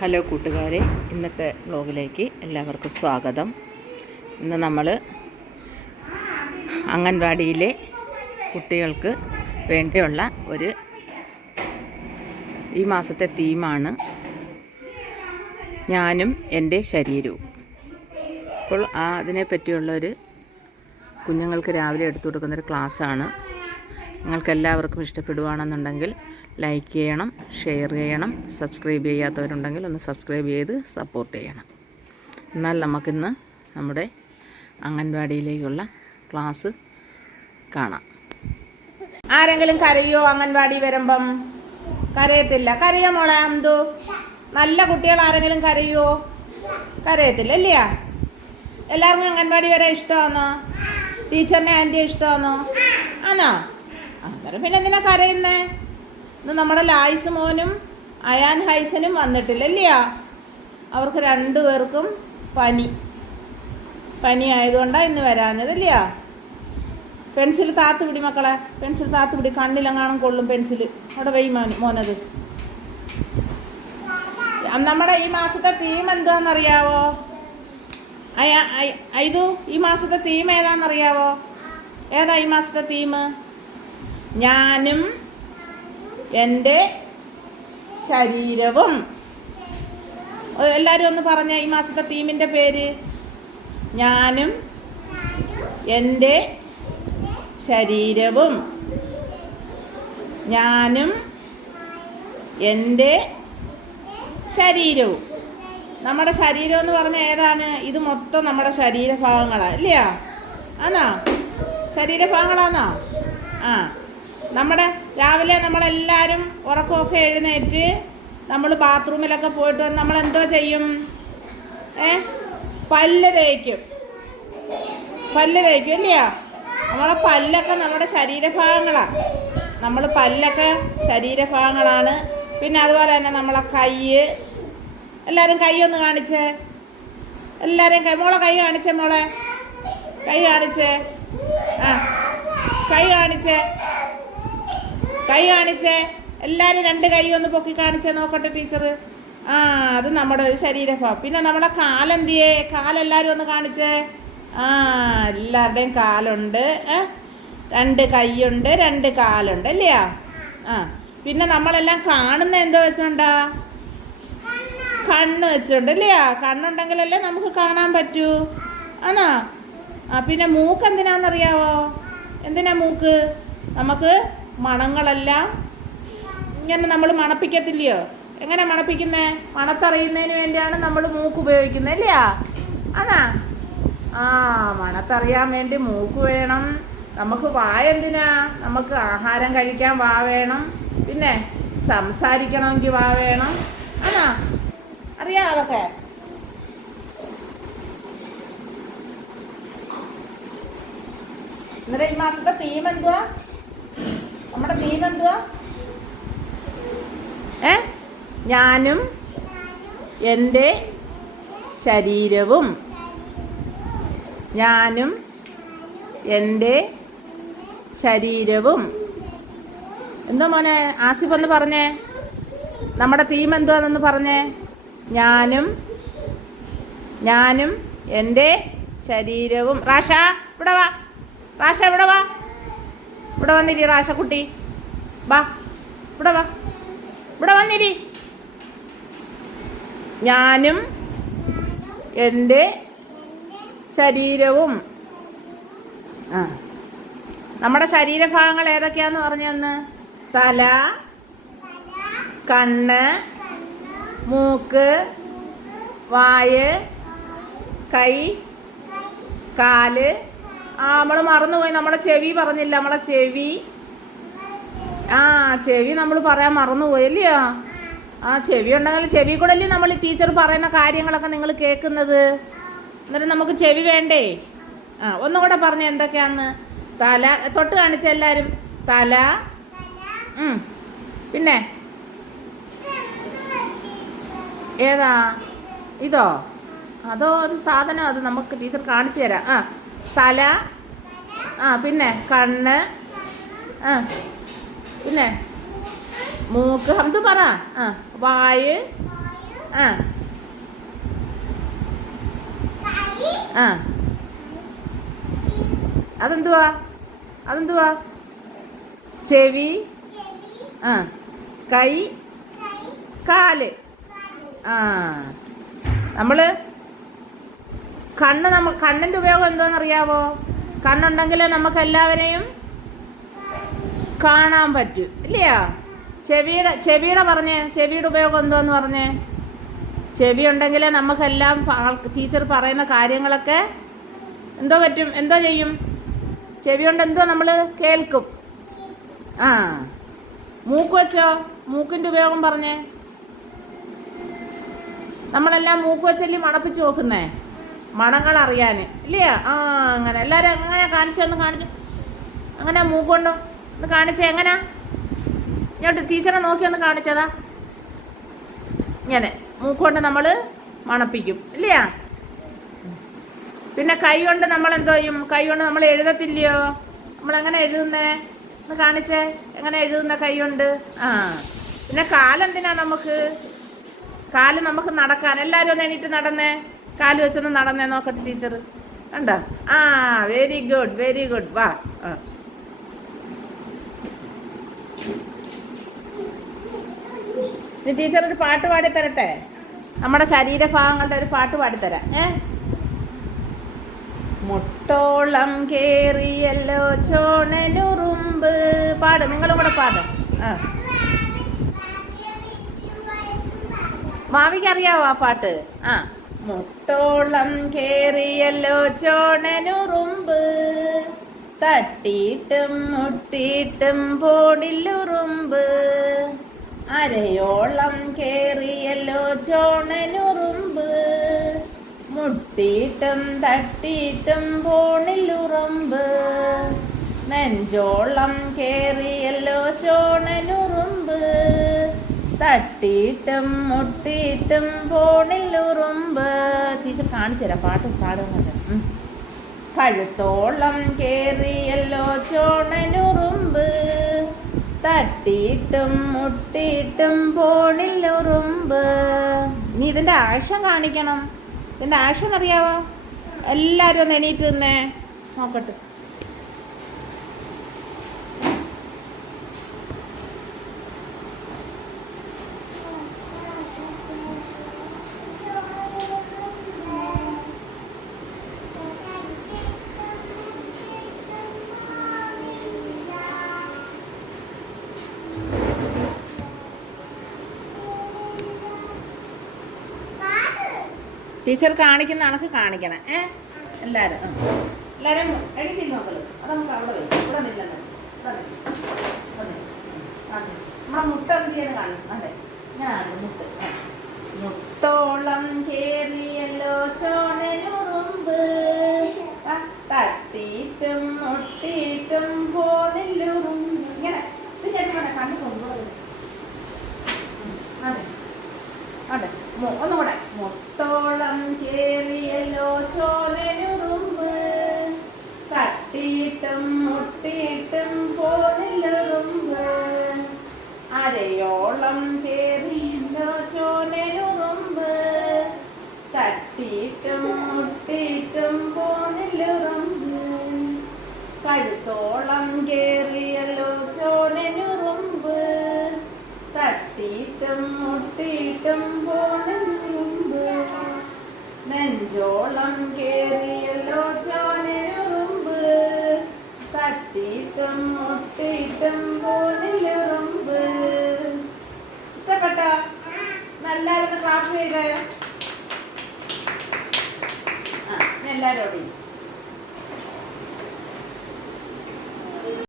Hello കൂട്ടുകാരെ ഇന്നത്തെ വ്ലോഗിലേക്ക് എല്ലാവർക്കും സ്വാഗതം. ഇന്ന് നമ്മൾ അംഗൻവാടിയിലെ കുട്ടികൾക്ക് വേണ്ടിയുള്ള ഒരു ഈ മാസത്തെ തീമാണ് ഞാനും എന്റെ ശരീരവും. അപ്പോൾ ആ അതിനെപ്പറ്റിയുള്ളൊരു കുഞ്ഞുങ്ങൾക്ക് രാവിലെ എടുത്തു കൊടുക്കുന്നൊരു ക്ലാസ്സാണ്. നിങ്ങൾക്ക് എല്ലാവർക്കും ഇഷ്ടപ്പെടുവാണെന്നുണ്ടെങ്കിൽ ലൈക്ക് ചെയ്യണം ഷെയർ ചെയ്യണം സബ്സ്ക്രൈബ് ചെയ്യാത്തവരുണ്ടെങ്കിൽ ഒന്ന് സബ്സ്ക്രൈബ് ചെയ്ത് സപ്പോർട്ട് ചെയ്യണം. എന്നാൽ നമുക്കിന്ന് നമ്മുടെ അംഗൻവാടിയിലേക്കുള്ള ക്ലാസ് കാണാം. ആരെങ്കിലും കരയോ അംഗൻവാടി വരുമ്പം? കരയത്തില്ല. കരയോ മോളെ അന്തു? നല്ല കുട്ടികൾ ആരെങ്കിലും കരയോ? കരയത്തില്ല ഇല്ല എല്ലാവർക്കും അംഗൻവാടി വരെ ഇഷ്ടമാണോ ടീച്ചറിനെ ആന്റി ഇഷ്ടമാണോ ആണോ അന്നേരം പിന്നെ എന്തിനാ കരയുന്നേ? ഇന്ന് നമ്മുടെ ലായ്സ് മോനും അയാൻ ഹൈസനും വന്നിട്ടില്ല ഇല്ല അവർക്ക് രണ്ടുപേർക്കും പനി. പനി ആയതുകൊണ്ടാണ് ഇന്ന് വരാഞ്ഞത് ഇല്ല പെൻസിൽ താത്ത് പിടി മക്കളെ. പെൻസിൽ താത്ത് പിടി. കണ്ണിലെങ്ങാണം കൊള്ളും പെൻസിൽ അവിടെ വെയ് മോൻ മോനത്. നമ്മുടെ ഈ മാസത്തെ തീം എന്താണെന്നറിയാവോ ഐതു ഈ മാസത്തെ തീം ഏതാണെന്നറിയാവോ ഏതാ ഈ മാസത്തെ തീം ഞാനും എന്റെ ശരീരവും. എല്ലാവരും ഒന്ന് പറഞ്ഞ ഈ മാസത്തെ തീമിന്റെ പേര്? ഞാനും എന്റെ ശരീരവും. ഞാനും എന്റെ ശരീരവും. നമ്മുടെ ശരീരം എന്ന് പറഞ്ഞാൽ ഏതാണ്? ഇത് മൊത്തം നമ്മുടെ ശരീരഭാഗങ്ങളാണ് ഇല്ലയാ? ആണോ? ശരീരഭാഗങ്ങളാണോ? ആ. നമ്മുടെ രാവിലെ നമ്മളെല്ലാവരും ഉറക്കമൊക്കെ എഴുന്നേറ്റ് നമ്മൾ ബാത്റൂമിലൊക്കെ പോയിട്ട് വന്ന് നമ്മൾ എന്തോ ചെയ്യും? ഏ? പല്ല് തേക്കും. പല്ല് തേക്കും ഇല്ലയോ നമ്മളെ പല്ലൊക്കെ നമ്മുടെ ശരീരഭാഗങ്ങളാണ് നമ്മൾ പല്ലൊക്കെ ശരീരഭാഗങ്ങളാണ്. പിന്നെ അതുപോലെ തന്നെ നമ്മളെ കൈ എല്ലാവരും കൈ ഒന്ന് കാണിച്ചേ. എല്ലാവരും കൈ മോളെ കൈ കാണിച്ചേ മോളെ. കൈ കാണിച്ചേ. ആ. കൈ കാണിച്ചേ. കൈ കാണിച്ചേ. എല്ലാവരും രണ്ട് കൈ ഒന്ന് പൊക്കി കാണിച്ചേ നോക്കട്ടെ ടീച്ചർ. ആ അത് നമ്മുടെ ഒരു ശരീരഭാഗം പിന്നെ നമ്മുടെ കാലെന്തിയേ? കാലെല്ലാവരും ഒന്ന് കാണിച്ചേ. ആ എല്ലാവരുടെയും കാലുണ്ട്? രണ്ട് കൈയുണ്ട് രണ്ട് കാലുണ്ട് അല്ലേ ആ പിന്നെ നമ്മളെല്ലാം കാണുന്ന എന്തോ വെച്ചോണ്ടാ? കണ്ണ് വെച്ചോണ്ട് അല്ലയാ? കണ്ണുണ്ടെങ്കിലല്ലേ നമുക്ക് കാണാൻ പറ്റൂ. ആണോ? ആ പിന്നെ മൂക്ക് എന്തിനാണെന്നറിയാവോ എന്തിനാ മൂക്ക്? നമുക്ക് മണങ്ങളെല്ലാം ഇങ്ങനെ നമ്മൾ മണപ്പിക്കത്തില്ലയോ? എങ്ങനെ മണപ്പിക്കുന്നേ? മണത്തറിയുന്നതിന് വേണ്ടിയാണ് നമ്മൾ മൂക്ക് ഉപയോഗിക്കുന്നത് അല്ലയാ? ആണാ? ആ മണത്തറിയാൻ വേണ്ടി മൂക്ക് വേണം. നമുക്ക് വായ എന്തിനാ? നമുക്ക് ആഹാരം കഴിക്കാൻ വാ വേണം. പിന്നെ സംസാരിക്കണമെങ്കിൽ വാ വേണം. അതാ അറിയാം അതൊക്കെ എന്നിട്ട് ഈ മാസത്തെ തീം എന്തുവാ? നമ്മുടെ തീം എന്തുവാ? ഏ? ഞാനും എന്റെ ശരീരവും ഞാനും എന്റെ ശരീരവും. എന്തോ മോനെ ആസിഫ് ഒന്ന് പറഞ്ഞേ. നമ്മുടെ തീം എന്തുവാണെന്ന് പറഞ്ഞേ. ഞാനും ഞാനും എന്റെ ശരീരവും. റാഷ ഇവിടെ വാ. റാഷ ഇവിടെ വാ. ഇവിടെ വന്നിരി റാശക്കുട്ടി വാ. ഇവിടെ വാ. ഇവിടെ വന്നിരി. ഞാനും എന്റെ ശരീരവും. ആ. നമ്മുടെ ശരീരഭാഗങ്ങൾ ഏതൊക്കെയാന്ന് പറഞ്ഞൊന്ന് തല കണ്ണ് മൂക്ക് വായ് കൈ കാൽ ആ നമ്മൾ മറന്നുപോയി. നമ്മളെ ചെവി പറഞ്ഞില്ല. നമ്മളെ ചെവി. ആ ചെവി നമ്മൾ പറയാൻ മറന്നുപോയി അല്ലയോ? ആ ചെവി ഉണ്ടെങ്കിൽ ചെവി കൂടെ അല്ലേ നമ്മൾ ടീച്ചർ പറയുന്ന കാര്യങ്ങളൊക്കെ നിങ്ങൾ കേൾക്കുന്നത്? എന്നിട്ട് നമുക്ക് ചെവി വേണ്ടേ? ആ ഒന്നും കൂടെ പറഞ്ഞ എന്തൊക്കെയാന്ന്? തല തൊട്ട് കാണിച്ച എല്ലാവരും തല. പിന്നെ? ഏതാ? ഇതോ? അതോ ഒരു സാധനം അത് നമുക്ക് ടീച്ചർ കാണിച്ചു തരാം. ആ. തല. ആ പിന്നെ കണ്ണ്. ആ പിന്നെ മൂക്ക്. ഹംദു പറ. ആ വായ്. ആ. ആ. അതെന്തുവാ? അതെന്തുവാ? ചെവി. ആ. കൈ. കാൽ. ആ. നമ്മൾ കണ്ണ് നമ്മ കണ്ണിന്റെ ഉപയോഗം എന്താണെന്നറിയാവോ? കണ്ണുണ്ടെങ്കിലേ നമുക്ക് എല്ലാവരെയും കാണാൻ പറ്റൂ. ഇല്ലയോ? ചെവിയുടെ ചെവിയുടെ പറഞ്ഞേ ചെവിയുടെ ഉപയോഗം എന്തോന്ന് പറഞ്ഞേ? ചെവി ഉണ്ടെങ്കിൽ നമുക്കെല്ലാം ടീച്ചർ പറയുന്ന കാര്യങ്ങളൊക്കെ എന്തോ പറ്റും? എന്തോ ചെയ്യും? ചെവി കൊണ്ട് എന്തോ നമ്മൾ കേൾക്കും. ആ. മൂക്ക് വെച്ചോ? മൂക്കിന്റെ ഉപയോഗം പറഞ്ഞേ. നമ്മളെല്ലാം മൂക്ക് വെച്ചല്ലേ മണപ്പിച്ച് നോക്കുന്നേ? മണങ്ങൾ അറിയാൻ ഇല്ലയോ? ആ അങ്ങനെ. എല്ലാവരും അങ്ങനെ കാണിച്ചു? ഒന്ന് കാണിച്ചു. അങ്ങനെ മൂക്കൊണ്ടു ഒന്ന് കാണിച്ചേ എങ്ങനാ ഇങ്ങോട്ട് ടീച്ചറെ നോക്കി ഒന്ന് കാണിച്ചതാ. ഇങ്ങനെ. മൂക്കൊണ്ട് നമ്മൾ മണപ്പിക്കും. ഇല്ലയാ? പിന്നെ കൈ കൊണ്ട് നമ്മൾ എന്തോ ചെയ്യും? കൈ കൊണ്ട് നമ്മൾ എഴുതത്തില്ലയോ? നമ്മൾ എങ്ങനെ എഴുതുന്നേ? ഒന്ന് കാണിച്ചേ. എങ്ങനെ എഴുതുന്ന കൈ കൊണ്ട്? ആ. പിന്നെ കാലെന്തിനാ നമുക്ക്? കാൽ നമുക്ക് നടക്കാൻ. എല്ലാവരും ഒന്ന് എണീറ്റ് നടന്നേ. കാൽ വെച്ചൊന്ന് നടന്നേ നോക്കട്ടെ ടീച്ചർ കണ്ട? ആ വെരി ഗുഡ് വെരി ഗുഡ് വാ. ആ. ടീച്ചർ ഒരു പാട്ട് പാടി തരട്ടെ? നമ്മുടെ ശരീരഭാഗങ്ങളുടെ ഒരു പാട്ട് പാടിത്തരാം ഏ? മുട്ടോളം കേറിയല്ലോ ചോണനുറുമ്പ്. പാട് നിങ്ങളും കൂടെ പാട്. ആ. മാവിക്ക് അറിയാവോ ആ പാട്ട്? ആ. മുട്ടോളം കേറിയല്ലോ ചോണനുറുമ്പ്. തട്ടിയിട്ടും മുട്ടിയിട്ടും പോണില്ലുറുമ്പ്. അരയോളം കേറിയല്ലോ ചോണനുറുമ്പ്. മുട്ടിയിട്ടും തട്ടിയിട്ടും പോണില്ലുറുമ്പ്. നെഞ്ചോളം കേറിയല്ലോ ചോണനുറുമ്പ്. തട്ടിയിട്ടും മുട്ടിയിട്ടും ഫോണിൽ ഉറുമ്പ്. ടീച്ചർ കാണിച്ചു തരാം പാട്ട് പാടുന്നത്. കഴുത്തോളം കേറിയല്ലോ ചോണനുറുമ്പ് തട്ടിയിട്ടും മുട്ടിയിട്ടും ഫോണിൽ ഉറുമ്പ്. നീ ഇതിന്റെ ആക്ഷൻ കാണിക്കണം. ഇതിന്റെ ആക്ഷൻ അറിയാവോ? എല്ലാവരും ഒന്ന് എണീറ്റ് നിന്നേ. നോക്കട്ടെ. ടീച്ചർ കാണിക്കുന്ന കണക്ക് കാണിക്കണം. ഏ? എല്ലാവരും. എല്ലാവരും എഴുതി നമുക്ക് അവിടെ. മുട്ടോളം കേറിയല്ലോ ചോണനുറുമ്പ്. തട്ടിയിട്ടും മുട്ടിയിട്ടും പോന്നില്ലുറുമ്പ്. ഇങ്ങനെ. ഇത് കേട്ടോ കണ്ണു കൊണ്ടുപോകും. അതെ. അതെ. ഒന്നുകൂടെ. മുട്ടോളം കേറിയല്ലോ ചോലനുറുമ്പ് തട്ടിയിട്ടും മുട്ടിയിട്ടും പോനില്ലുറുമ്പ് അരയോളം നെഞ്ചോളം കേറിയല്ലോ